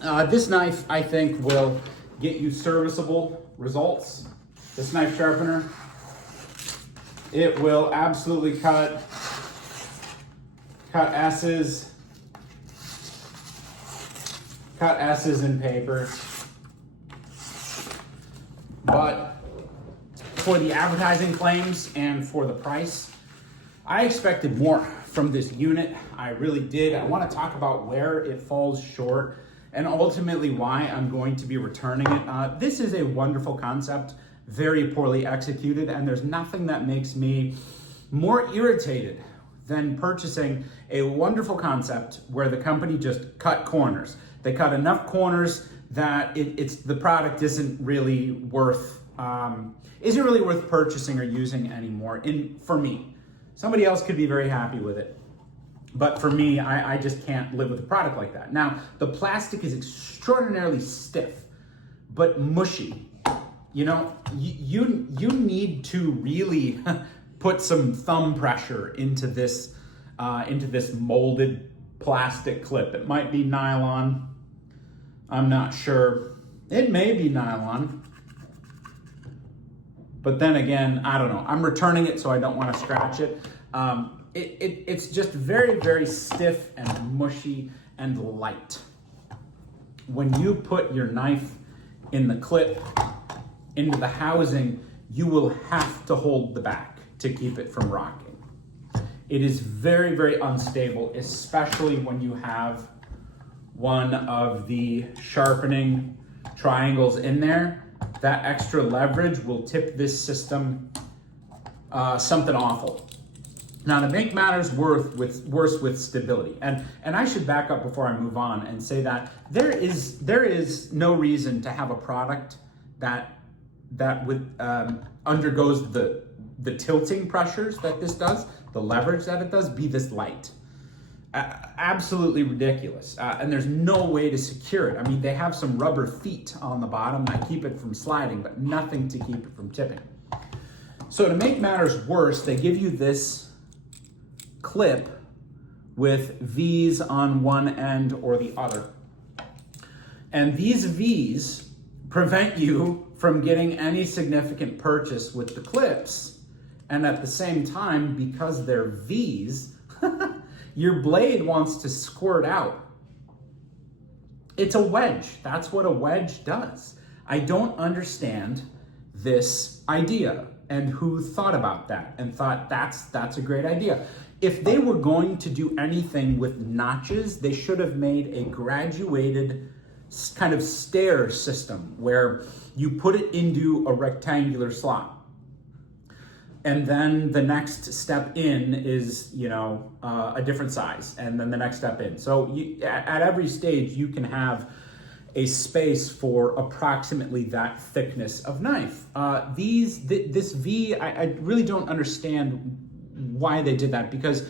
This knife, I think, will get you serviceable results. This knife sharpener, it will absolutely cut S's in paper. But for the advertising claims and for the price, I expected more from this unit. I really did. I want to talk about where it falls short and ultimately why I'm going to be returning it. This is a wonderful concept, very poorly executed, and there's nothing that makes me more irritated than purchasing a wonderful concept where the company just cut corners. They cut enough corners that the product isn't really worth purchasing or using anymore. For me, somebody else could be very happy with it, but for me, I just can't live with a product like that. Now, the plastic is extraordinarily stiff, but mushy. You know, you need to really put some thumb pressure into this molded plastic clip. It might be nylon. I'm not sure. It may be nylon. But then again, I don't know. I'm returning it, so I don't want to scratch it. It's just very, very stiff and mushy and light. When you put your knife in the clip, into the housing, you will have to hold the back to keep it from rocking. It is very, very unstable, especially when you have one of the sharpening triangles in there. That extra leverage will tip this system something awful. Now, to make matters worse with stability, and I should back up before I move on and say that there is no reason to have a product that undergoes the tilting pressures that this does, the leverage that it does, be this light. Absolutely ridiculous. And there's no way to secure it. I mean, they have some rubber feet on the bottom that keep it from sliding, but nothing to keep it from tipping. So to make matters worse, they give you this clip with V's on one end or the other. And these V's prevent you from getting any significant purchase with the clips. And at the same time, because they're V's, your blade wants to squirt out. It's a wedge. That's what a wedge does. I don't understand this idea and who thought about that and thought that's a great idea. If they were going to do anything with notches, they should have made a graduated kind of stair system where you put it into a rectangular slot. And then the next step in is, a different size, and then the next step in. So at every stage, you can have a space for approximately that thickness of knife. This V, I really don't understand why they did that, because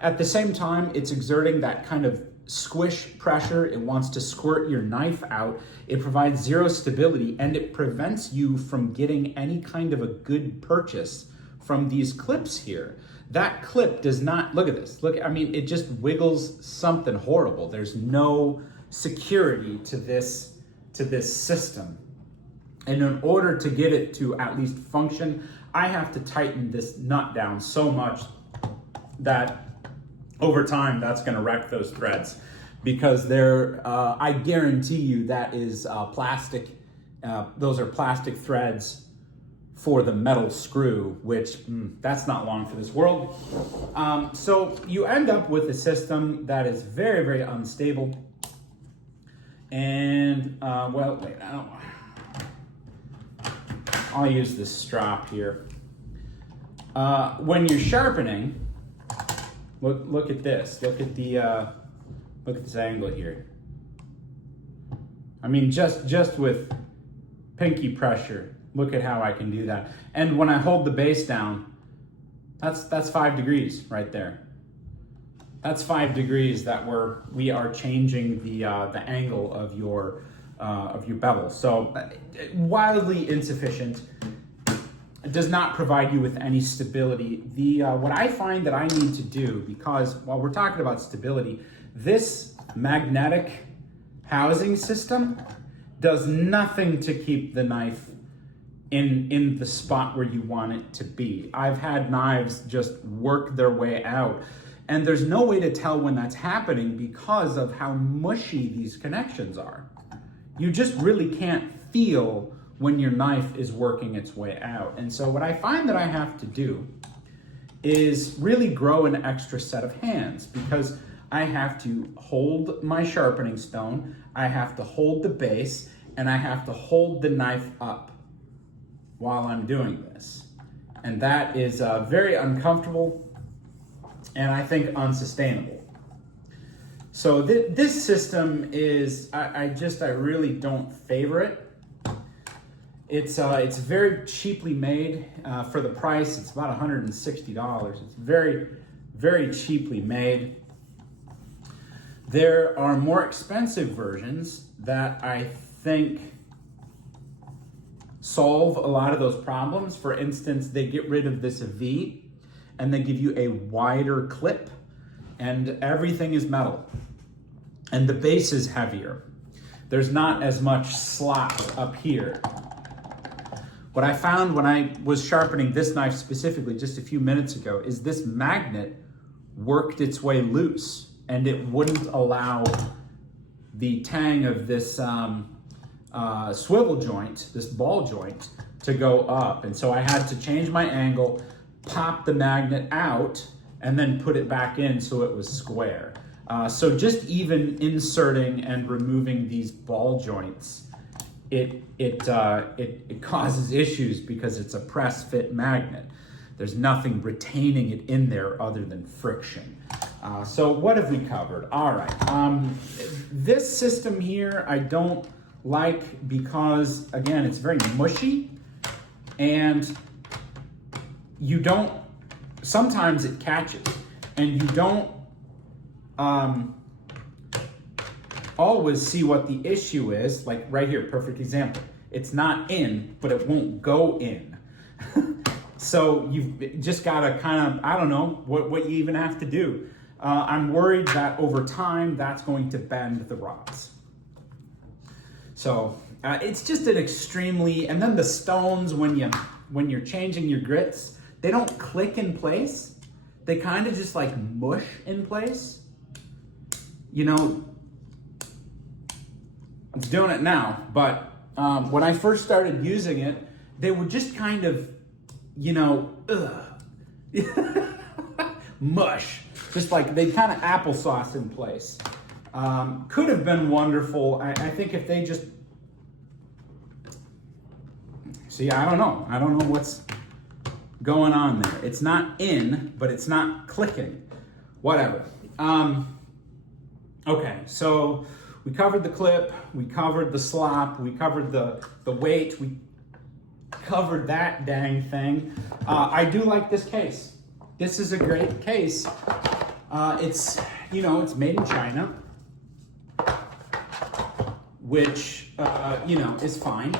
at the same time, it's exerting that kind of squish pressure. It wants to squirt your knife out. It provides zero stability, and it prevents you from getting any kind of a good purchase from these clips here. That clip does not, look at this. It just wiggles something horrible. There's no security to this system. And in order to get it to at least function, I have to tighten this nut down so much that over time, that's gonna wreck those threads, because I guarantee you that is plastic. Those are plastic threads for the metal screw, which that's not long for this world. So you end up with a system that is very, very unstable. And I'll use this strop here. When you're sharpening, look at this. Look at this angle here. I mean, just with pinky pressure, look at how I can do that. And when I hold the base down, that's 5 degrees right there. That's 5 degrees that we are changing the angle of your bevel. So wildly insufficient. It does not provide you with any stability. What I find that I need to do, because while we're talking about stability, this magnetic housing system does nothing to keep the knife in the spot where you want it to be. I've had knives just work their way out, and there's no way to tell when that's happening because of how mushy these connections are. You just really can't feel when your knife is working its way out. And so what I find that I have to do is really grow an extra set of hands, because I have to hold my sharpening stone, I have to hold the base, and I have to hold the knife up while I'm doing this. And that is very uncomfortable and I think unsustainable. So this system is, I really don't favor it. It's very cheaply made for the price. It's about $160. It's very, very cheaply made. There are more expensive versions that I think solve a lot of those problems. For instance, they get rid of this V and they give you a wider clip, and everything is metal and the base is heavier. There's not as much slot up here. What I found when I was sharpening this knife specifically just a few minutes ago is this magnet worked its way loose, and it wouldn't allow the tang of this swivel joint, this ball joint, to go up. And so I had to change my angle, pop the magnet out, and then put it back in so it was square. So just even inserting and removing these ball joints, it causes issues because it's a press fit magnet. There's nothing retaining it in there other than friction. So what have we covered? All right, this system here I don't like because, again, it's very mushy, and you don't, sometimes it catches, and you don't always see what the issue is. Like right here, perfect example. It's not in, but it won't go in. So you've just got to kind of, I don't know what you even have to do. I'm worried that over time, that's going to bend the rods. So it's just an extremely, and then the stones, when you're changing your grits, they don't click in place. They kind of just like mush in place. You know, it's doing it now, but when I first started using it, they were just kind of, you know, mush. Just like they kind of applesauce in place. Could have been wonderful. I think if they just, see, I don't know what's going on there. It's not in, but it's not clicking. Whatever. Okay, so we covered the clip, we covered the slop, we covered the weight, we covered that dang thing. I do like this case. This is a great case. It's, you know, it's made in China, which, you know, is fine.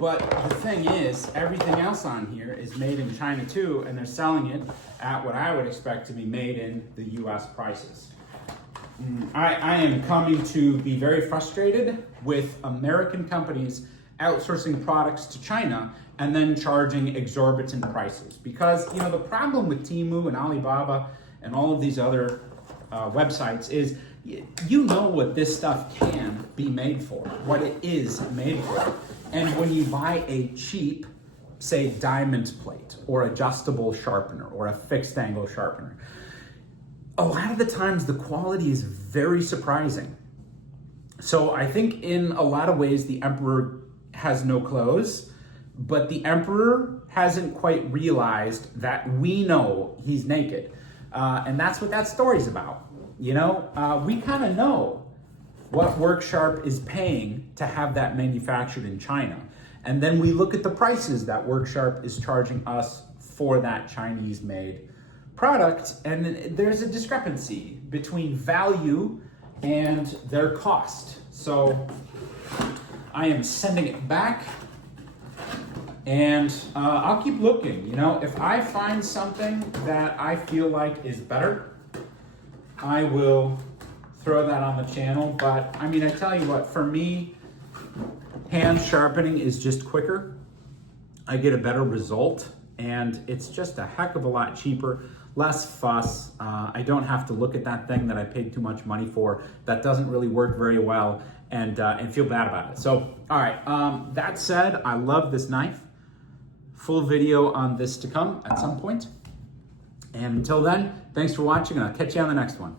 But the thing is, everything else on here is made in China too, and they're selling it at what I would expect to be made in the US prices. I am coming to be very frustrated with American companies outsourcing products to China and then charging exorbitant prices. Because, you know, the problem with Temu and Alibaba and all of these other websites is, you know what this stuff can be made for, what it is made for. And when you buy a cheap, say, diamond plate or adjustable sharpener or a fixed angle sharpener, a lot of the times the quality is very surprising. So I think in a lot of ways the emperor has no clothes, but the emperor hasn't quite realized that we know he's naked. And that's what that story's about. You know, we kind of know what Worksharp is paying to have that manufactured in China. And then we look at the prices that Worksharp is charging us for that Chinese-made product, and there's a discrepancy between value and their cost. So I am sending it back, and I'll keep looking. You know, if I find something that I feel like is better, I will throw that on the channel. But I mean, I tell you what, for me, hand sharpening is just quicker. I get a better result, and it's just a heck of a lot cheaper, less fuss. I don't have to look at that thing that I paid too much money for that doesn't really work very well and feel bad about it. So, all right, that said, I love this knife. Full video on this to come at some point. And until then, thanks for watching, and I'll catch you on the next one.